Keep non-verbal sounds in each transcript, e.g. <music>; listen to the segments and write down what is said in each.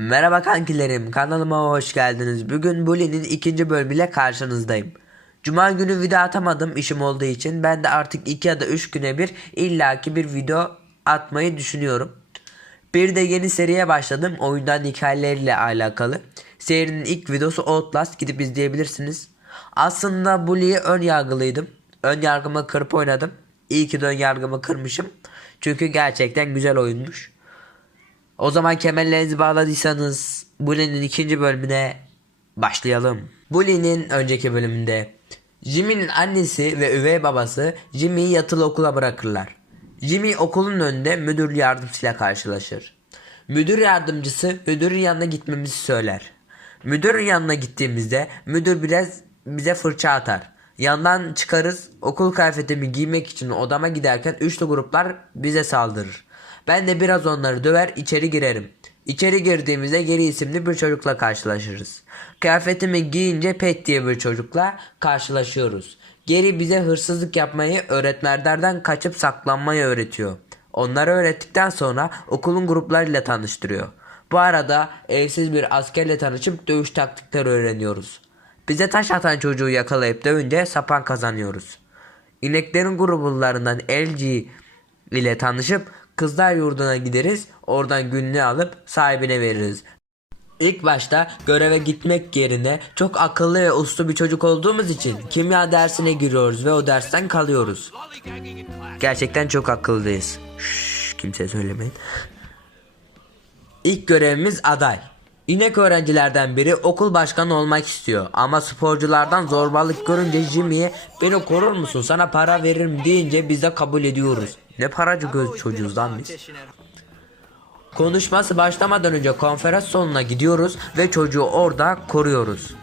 Merhaba kankilerim kanalıma hoş geldiniz. Bugün Bully'nin ikinci bölümüyle karşınızdayım. Cuma günü video atamadım işim olduğu için. Ben de artık 2 ya da 3 güne bir illaki bir video atmayı düşünüyorum. Bir de yeni seriye başladım oyundan hikayeleriyle alakalı. Serinin ilk videosu Outlast gidip izleyebilirsiniz. Aslında Bully'ye ön yargılıydım. Ön yargımı kırıp oynadım. İyi ki de ön yargımı kırmışım. Çünkü gerçekten güzel oyunmuş. O zaman kemerlerinizi bağladıysanız Bully'nin ikinci bölümüne başlayalım. Bully'nin önceki bölümünde Jimmy'nin annesi ve üvey babası Jimmy'yi yatılı okula bırakırlar. Jimmy okulun önünde müdür yardımcısıyla karşılaşır. Müdür yardımcısı müdürün yanına gitmemizi söyler. Müdürün yanına gittiğimizde müdür biraz bize fırça atar. Yandan çıkarız okul kıyafetimi giymek için odama giderken üçlü gruplar bize saldırır. Ben de biraz onları döver içeri girerim. İçeri girdiğimizde Geri isimli bir çocukla karşılaşırız. Kıyafetimi giyince Pet diye bir çocukla karşılaşıyoruz. Geri bize hırsızlık yapmayı öğretmenlerden kaçıp saklanmayı öğretiyor. Onları öğrettikten sonra okulun gruplarıyla tanıştırıyor. Bu arada evsiz bir askerle tanışıp dövüş taktikleri öğreniyoruz. Bize taş atan çocuğu yakalayıp dövünce sapan kazanıyoruz. İneklerin gruplarından LG ile tanışıp kızlar yurduna gideriz. Oradan günlüğü alıp sahibine veririz. İlk başta göreve gitmek yerine çok akıllı ve uslu bir çocuk olduğumuz için kimya dersine giriyoruz ve o dersten kalıyoruz. Gerçekten çok akıllıyız. Şşş, kimseye söylemeyin. İlk görevimiz aday. İnek öğrencilerden biri okul başkanı olmak istiyor ama sporculardan zorbalık görünce Jimmy'ye beni korur musun sana para veririm deyince biz de kabul ediyoruz. Ne paracı göz çocuğuz lan biz. Konuşması başlamadan önce konferans salonuna gidiyoruz ve çocuğu orada koruyoruz.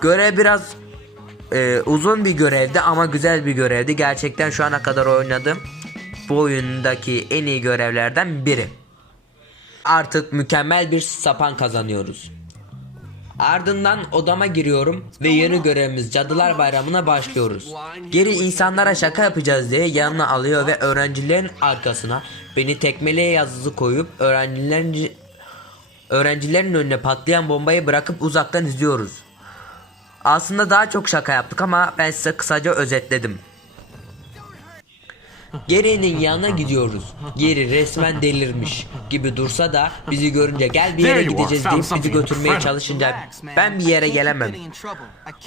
Görev biraz e, uzun bir görevdi ama güzel bir görevdi. Gerçekten şu ana kadar oynadım. Bu oyundaki en iyi görevlerden biri. Artık mükemmel bir sapan kazanıyoruz. Ardından odama giriyorum ve yeni görevimiz Cadılar Bayramı'na başlıyoruz. Geri insanlara şaka yapacağız diye yanına alıyor ve öğrencilerin arkasına beni tekmeleye yazısı koyup öğrencilerin öğrencilerin önüne patlayan bombayı bırakıp uzaktan izliyoruz. Aslında daha çok şaka yaptık ama ben size kısaca özetledim. Geri'nin yanına gidiyoruz. Geri resmen delirmiş gibi dursa da bizi görünce gel bir yere gideceğiz deyip bizi götürmeye çalışınca ben bir yere gelemem.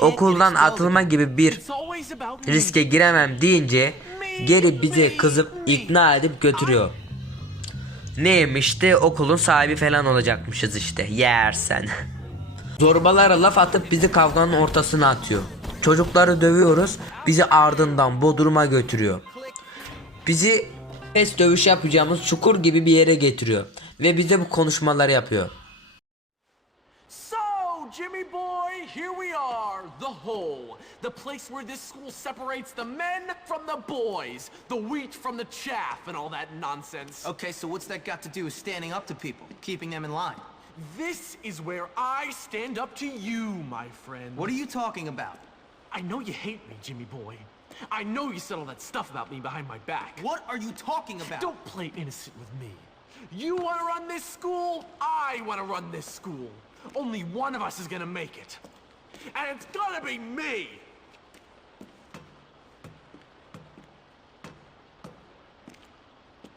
Okuldan atılma gibi bir riske giremem deyince Geri bize kızıp ikna edip götürüyor. Neymişti okulun sahibi falan olacakmışız işte yersen. <laughs> Zorbalara laf atıp bizi kavganın ortasına atıyor. Çocukları dövüyoruz bizi ardından Bodrum'a götürüyor. Bizi pes dövüş yapacağımız çukur gibi bir yere getiriyor. Ve bize bu konuşmaları yapıyor. So, Jimmy boy, here we are, the hole. The place where this school separates the men from the boys, the wheat from the chaff, and all that nonsense. Okay, so what's that got to do with standing up to people, keeping them in line? This is where I stand up to you, my friend. What are you talking about? I know you hate me, Jimmy boy. I know you said all that stuff about me behind my back. What are you talking about? Don't play innocent with me. You want to run this school? I want to run this school. Only one of us is going to make it. And it's going to be me.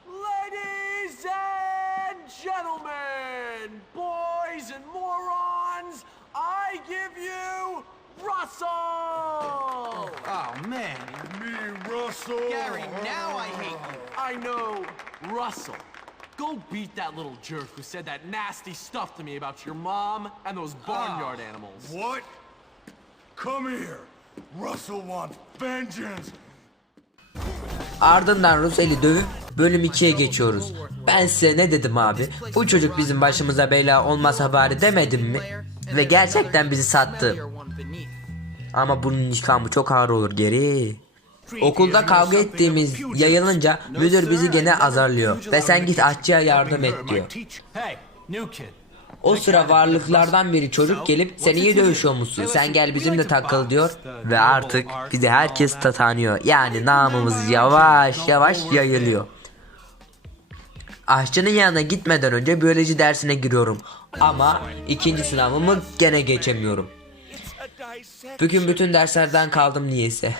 Ladies and gentlemen, boys and morons, I give you Russell! Oh Russell. Gary, now I hate you. I know, Russell. Go beat that little jerk who said that nasty stuff to me about your mom and those barnyard animals. What? Come here. Russell wants vengeance. Ardından Rusel'i dövüp bölüm 2'ye geçiyoruz. Ben size ne dedim abi? Bu çocuk bizim başımıza bela olmasa bari demedim mi? Ve gerçekten bizi sattı. Ama bunun intikamı çok ağır olur geri. Okulda kavga ettiğimiz yayılınca müdür bizi gene azarlıyor. Ve sen git aşçıya yardım et diyor. O sıra varlıklardan biri çocuk gelip sen iyi dövüşüyor musun? Sen gel bizimle takıl diyor. Ve artık bizi herkes tanıyor. Yani namımız yavaş yavaş yayılıyor. Aşçının yanına gitmeden önce biyoloji dersine giriyorum. Ama ikinci sınavımı gene geçemiyorum. Bugün bütün derslerden kaldım niyeyse.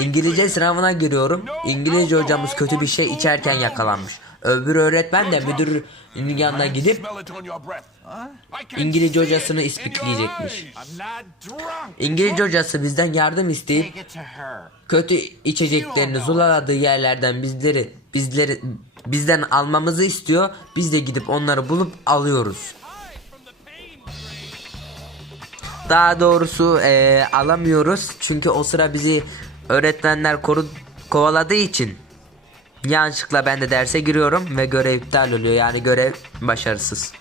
İngilizce sınavına giriyorum. İngilizce hocamız kötü bir şey içerken yakalanmış. Öbür öğretmen de müdürün yanına gidip. İngilizce hocasını ispikleyecekmiş. İngilizce hocası bizden yardım isteyip kötü içeceklerini zulaladığı yerlerden bizleri bizleri bizden almamızı istiyor. Biz de gidip onları bulup alıyoruz. Daha doğrusu eee, alamıyoruz çünkü o sıra bizi öğretmenler koru kovaladığı için yanlışlıkla ben de derse giriyorum ve görev iptal oluyor yani görev başarısız.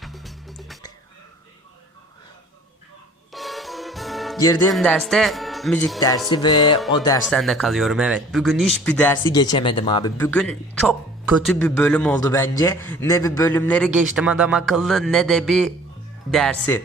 Girdiğim derste müzik dersi ve o dersten de kalıyorum evet. Bugün hiçbir dersi geçemedim abi. Bugün çok kötü bir bölüm oldu bence. Ne bir bölümleri geçtim adam akıllı ne de bir dersi.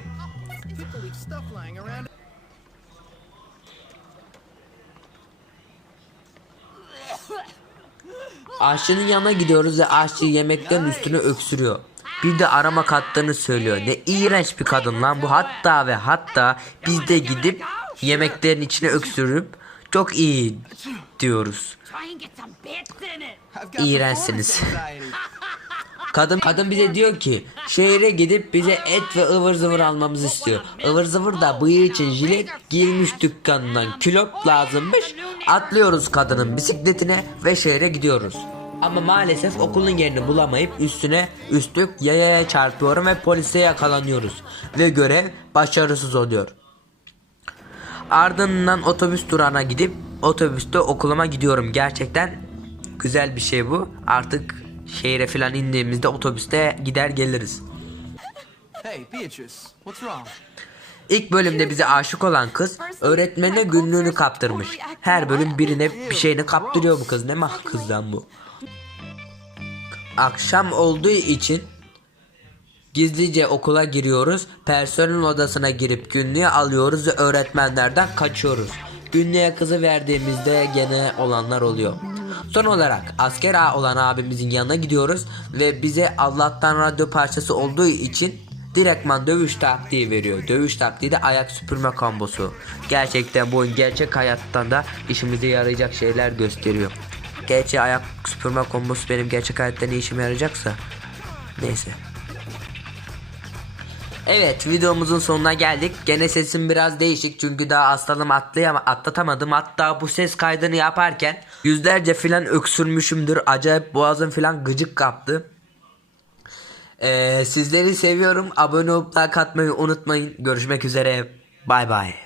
Aşçının yanına gidiyoruz ve aşçı yemeklerin üstüne öksürüyor. Bir de arama kattığını söylüyor. Ne iğrenç bir kadın lan bu. Hatta ve hatta biz de gidip yemeklerin içine öksürüp çok iyi diyoruz. İğrençsiniz. Kadın kadın bize diyor ki şehre gidip bize et ve ıvır zıvır almamızı istiyor. Ivır zıvır da bıyığı için jilet giyilmiş dükkanından külop lazımmış. Atlıyoruz kadının bisikletine ve şehre gidiyoruz. Ama maalesef okulun yerini bulamayıp üstüne üstlük yayaya çarpıyorum ve polise yakalanıyoruz. Ve görev başarısız oluyor. Ardından otobüs durağına gidip otobüste okuluma gidiyorum. Gerçekten güzel bir şey bu. Artık şehre falan indiğimizde otobüste gider geliriz. Hey, Beatrice, what's wrong? İlk bölümde bize aşık olan kız öğretmenine günlüğünü kaptırmış. Her bölüm birine bir şeyini kaptırıyor bu kız. Ne mah kız lan bu. Akşam olduğu için gizlice okula giriyoruz. Personel odasına girip günlüğü alıyoruz ve öğretmenlerden kaçıyoruz. Günlüğe kızı verdiğimizde gene olanlar oluyor. Son olarak asker ağa olan abimizin yanına gidiyoruz ve bize Allah'tan radyo parçası olduğu için direktman dövüş taktiği veriyor. Dövüş taktiği de ayak süpürme kombosu. Gerçekten bu gerçek hayattan da işimize yarayacak şeyler gösteriyor. Gerçi ayak süpürme kombosu benim gerçek hayatta ne işime yarayacaksa. Neyse. Evet videomuzun sonuna geldik. Gene sesim biraz değişik çünkü daha hastalığımı atlayam atlatamadım. Hatta bu ses kaydını yaparken yüzlerce filan öksürmüşümdür. Acayip boğazım filan gıcık kaptı. Ee, sizleri seviyorum. Abone olup like atmayı unutmayın. Görüşmek üzere. Bay bay.